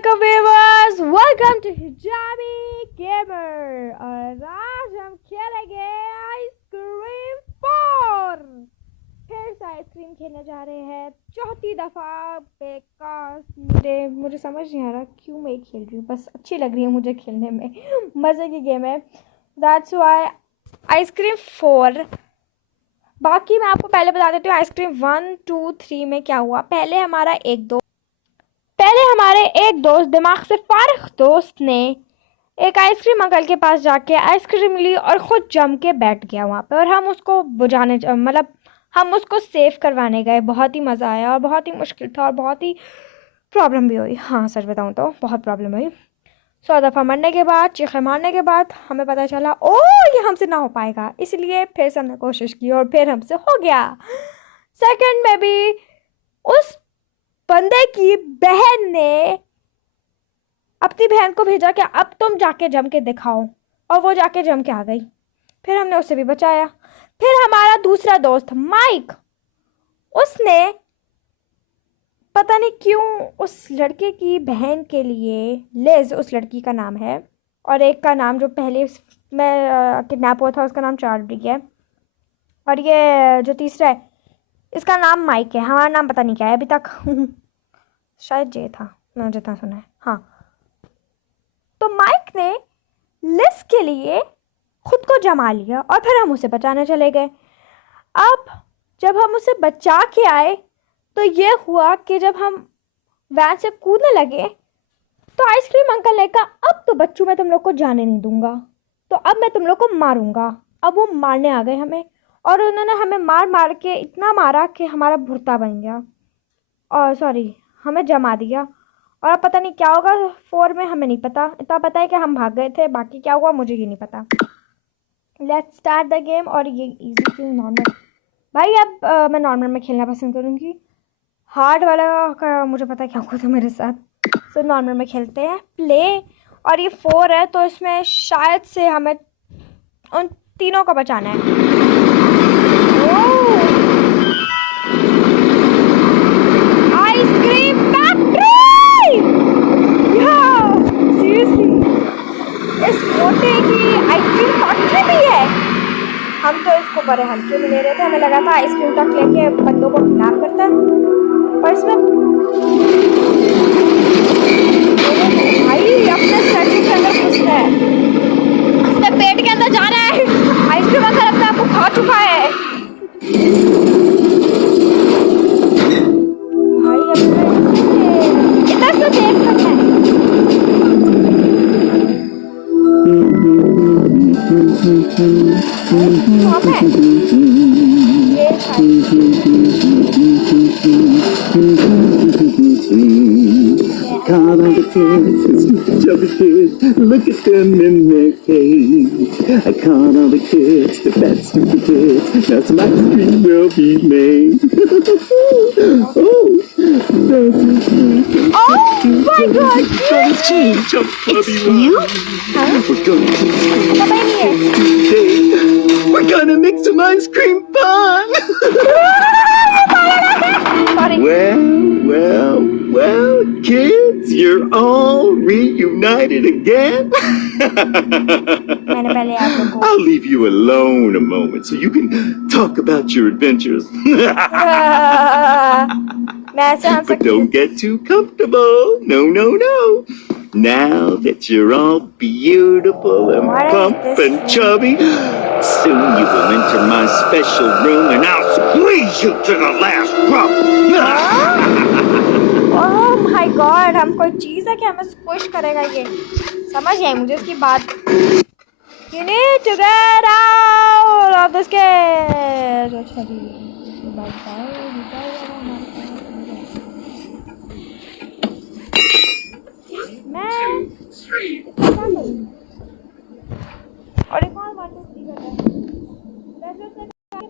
वालेकुम viewers, welcome to हिजाबी gamer. और आज हम खेलेंगे आइसक्रीम 4। फिर से आइसक्रीम खेलने जा रहे हैं, चौथी दफ़ा। बेकार, मुझे समझ नहीं आ रहा क्यों मैं खेल रही हूँ, बस अच्छी लग रही है मुझे खेलने में। मज़े की गेम है, दैट्स व्हाई आइसक्रीम 4। बाकी मैं आपको पहले बता देती हूँ आइसक्रीम 1, 2, 3 में क्या हुआ। पहले हमारे एक दोस्त, दिमाग से फारिग दोस्त ने एक आइसक्रीम अंकल के पास जाके आइसक्रीम ली और ख़ुद जम के बैठ गया वहाँ पे। और हम उसको हम उसको सेव करवाने गए। बहुत ही मज़ा आया और बहुत ही मुश्किल था और बहुत ही प्रॉब्लम भी हुई। हाँ, सच बताऊँ तो बहुत प्रॉब्लम हुई। 100 दफ़ा मरने के बाद, चीखे मारने के बाद हमें पता चला ओ ये हमसे ना हो पाएगा, इसलिए फिर से हमने कोशिश की और फिर हमसे हो गया। सेकंड में भी उस बंदे की बहन ने अपनी बहन को भेजा कि अब तुम जाके जम के दिखाओ, और वो जाके जम के आ गई। फिर हमने उसे भी बचाया। फिर हमारा दूसरा दोस्त माइक, उसने पता नहीं क्यों उस लड़के की बहन के लिए, लिज उस लड़की का नाम है, और एक का नाम जो पहले में किडनैप हुआ था उसका नाम चार्ली है, और ये जो तीसरा है इसका नाम माइक है। हमारा नाम पता नहीं क्या है अभी तक। शायद जे था, मैंने जितना सुना है। हाँ, तो माइक ने लिस के लिए खुद को जमा लिया और फिर हम उसे बचाने चले गए। अब जब हम उसे बचा के आए तो ये हुआ कि जब हम वैन से कूदने लगे तो आइसक्रीम अंकल ने कहा अब तो बच्चों मैं तुम लोग को जाने नहीं दूंगा, तो अब मैं तुम लोग को मारूंगा। अब वो मारने आ गए हमें, और उन्होंने हमें मार मार के इतना मारा कि हमारा भुर्ता बन गया, और सॉरी हमें जमा दिया। और अब पता नहीं क्या होगा 4 में, हमें नहीं पता। इतना पता है कि हम भाग गए थे, बाकी क्या हुआ मुझे ये नहीं पता। Let's start the game. और ये इजी क्यों, नॉर्मल भाई। अब मैं नॉर्मल में खेलना पसंद करूँगी। हार्ड वाला का मुझे पता है क्या हुआ था मेरे साथ, तो नॉर्मल में खेलते हैं प्ले। और ये 4 है तो इसमें शायद से हमें उन तीनों को बचाना है। हम तो इसको बड़े हल्के में ले रहे थे, हमें लगा था आइसक्रीम तक लेके बंदों को किडनैप करता है, पर इसमें भाई अपने स्टैचू के अंदर घुस रहा है, अपने पेट के अंदर जा रहा है। आइसक्रीम अंकल अपने आप को खा चुका है भाई। अपने कितना सा सेव करना है। Caught all the kids, chubby kids, look at them in their cage. I caught all the kids, the bad stupid kids, now some ice cream will be made. Oh my God! It's you? We're gonna make some ice cream fun! Well, kids, you're all reunited again? I'll leave you alone a moment so you can talk about your adventures. But don't get too comfortable. No. Now that you're all beautiful and plump and chubby, soon you will enter my special room and I'll squeeze you to the last drop. Oh my God, हम कोई चीज़ है कि हमें squish करेगा ये, समझ आई मुझे इसकी बात। You need to get out of this cage. अच्छा जी, मैं और एक और बात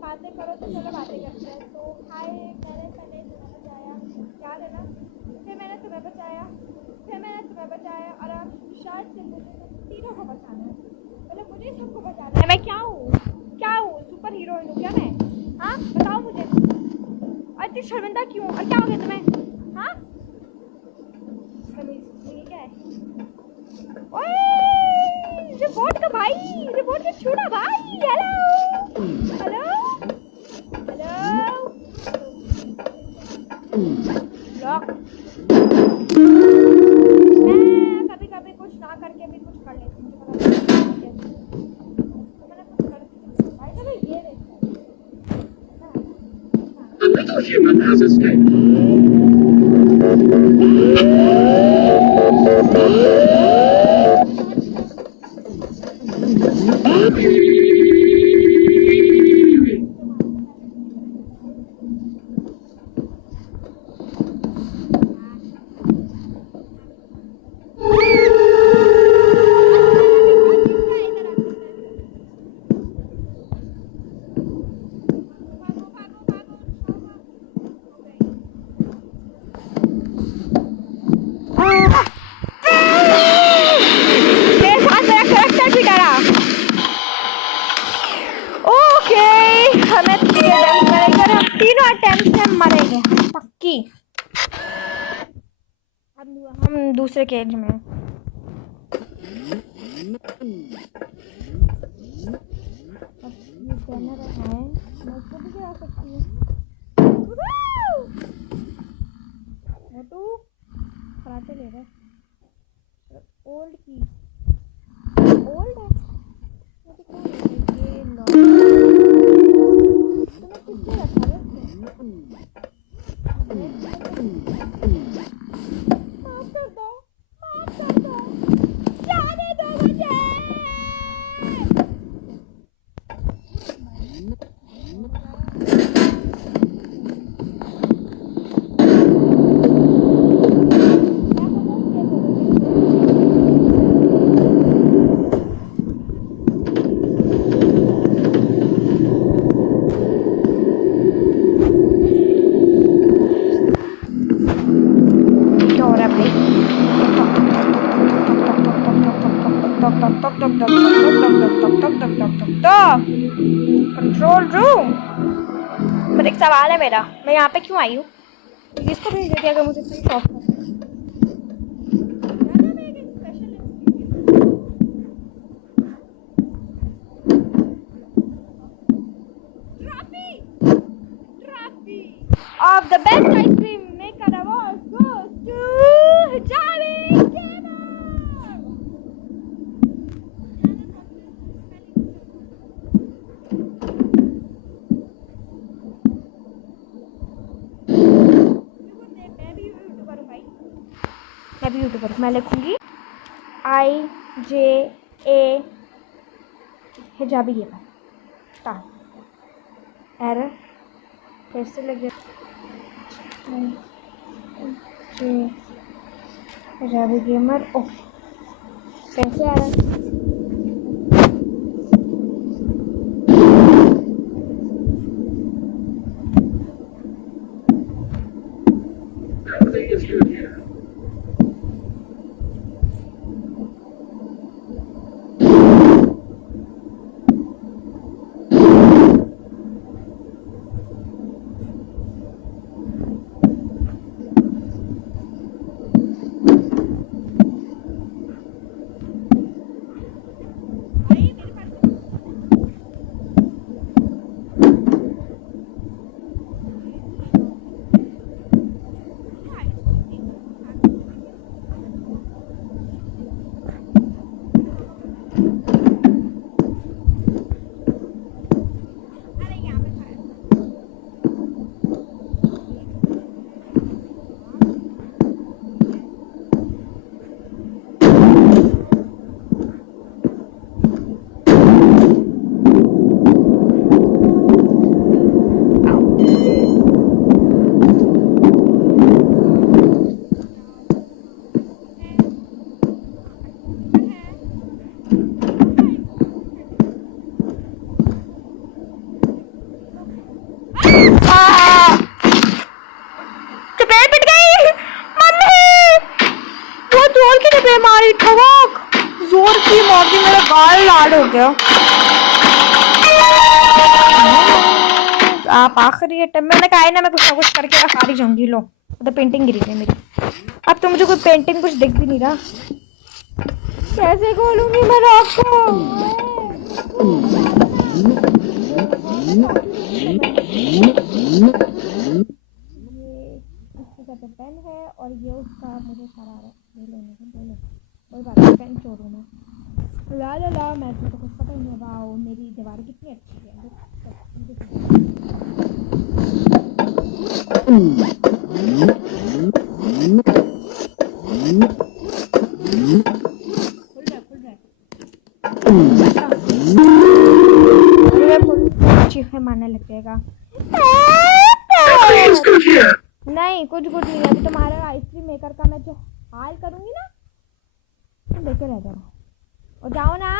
बातें करो तो चलो बातें करते हैं। तो हाय, मैंने पहले तुम्हें बचाया, याद है ना? फिर मैंने तुम्हें बचाया, और अब शायद से मुझे तीनों को बचाना है। मतलब मुझे सबको बचाना है। मैं क्या हूँ सुपर हीरोइन हूँ क्या मैं? हाँ बताओ मुझे। और इतनी शर्मिंदा क्यों, और क्या हो गया तुम्हें? हाँ ओए रिपोर्ट का भाई, रिपोर्ट का छोटा भाई। Hello hello hello. लॉक। मैं कभी कभी कुछ ना करके भी कुछ कर लेती हूँ, मुझे पता नहीं कैसे। तो मैंने कुछ कर दिया भाई। चलो ये देखो, A little human has escaped. मेरे साथ मेरा करैक्टर भी डरा। ओके, हमें 3 अटेम्प्ट मिलेंगे और हम तीनों अटेम्प्ट में मरेंगे पक्की। अब हम दूसरे केज में हैं। अब ये बैनर है, मैं इसको भी गिरा सकती हूँ। मोटू कराटे ले रहा है। ओल्ड की ओल्ड है, मुझे क्या लगता है ये लॉक। तो मैं किससे रखा है इसको? माफ कर दो, माफ कर दो, जाने दो मुझे। क्या हो रहा है भाई? Control room. पर एक सवाल है मेरा, मैं यहाँ पे क्यों आई हूँ? किसको भेज देती अगर मुझे सही शॉप कर। Of the best ice cream maker award goes to Hijabi Gamer. मैं भी यूट्यूबर, मैं लिखूंगी IJA हिजाबी गेमर। स्टार्ट। एरर फिर से लगे। हिजाबी गेमर। ओके, कैसे आ रहा है? मारी ठवक, जोर की मार दी, मेरा गाल लाल हो गया। आप आखिरी अटेम्प्ट, मैंने कहा है ना मैं कुछ ना कुछ करके हार ही जाऊंगी। लो तो पेंटिंग गिरी थी मेरी। अब तो मुझे कोई पेंटिंग कुछ दिख भी नहीं रहा। कैसे खोलूंगी मैं लॉक को? पेन है और ये उसका मुझे सारा ले लेने दो। कोई बात नहीं, पेन छोड़ू मैं। ला ला ला, मैं तो कुछ पता ही नहीं। वाओ, मेरी दीवार कितनी अच्छी है। चीखें मारने लग जाएगा। नहीं, कुछ गुड नहीं है। अभी तुम्हारा आइसक्रीम मेकर का मैं जो हाल करूंगी ना, तुम देखे रह जाओ। और जाओ ना।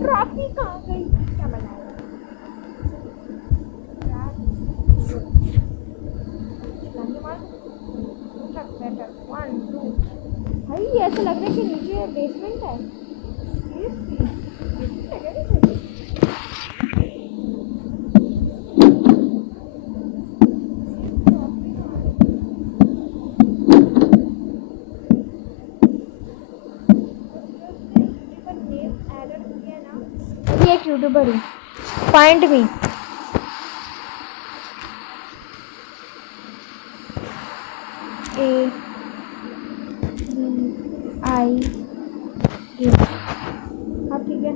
ट्रॉफी कहाँ गई? क्या बनाया? भाई ऐसा लग रहा है कि नीचे बेसमेंट है। ये एक यूट्यूबर हूँ, फाइंड मी। हाँ ठीक है।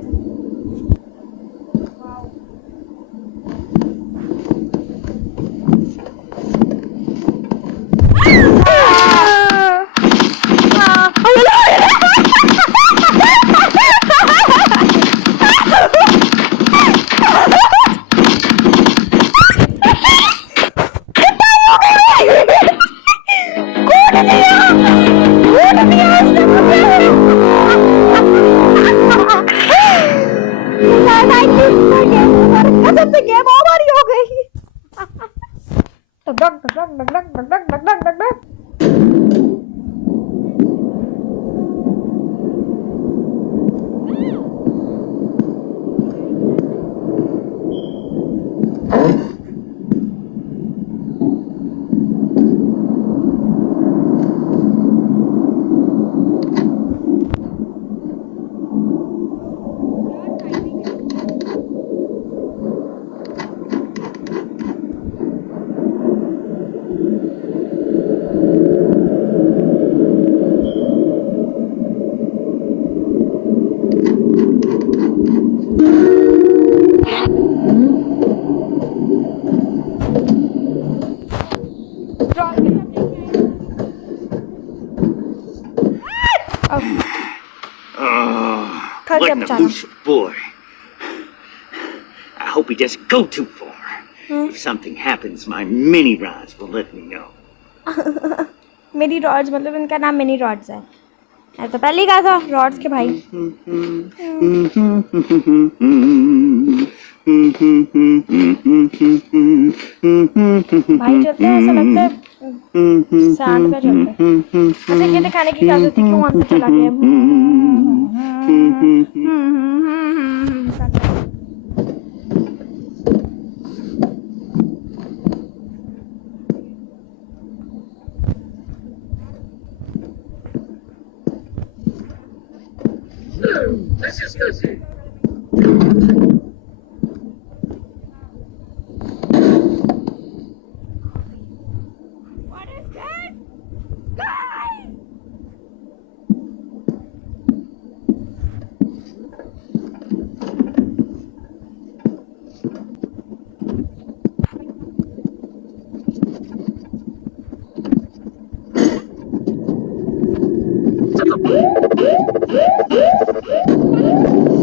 कसम से गेम ओवर ही हो गई। Duck duck duck duck duck duck duck duck duck duck. What an elusive boy. I hope he doesn't go too far. If something happens, my mini rods will let me know. मेरी rods मतलब इनका नाम mini rods है। मैं तो पहले ही कहा था रॉड्स के भाई। भाई चलते हैं, ऐसा लगता है सैंड पे चलते हैं। अच्छा ये दिखाने की क्या जरूरत थी, क्यों वहां से चला गया? Let's just go see. What is this? Guys!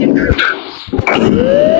Intruder.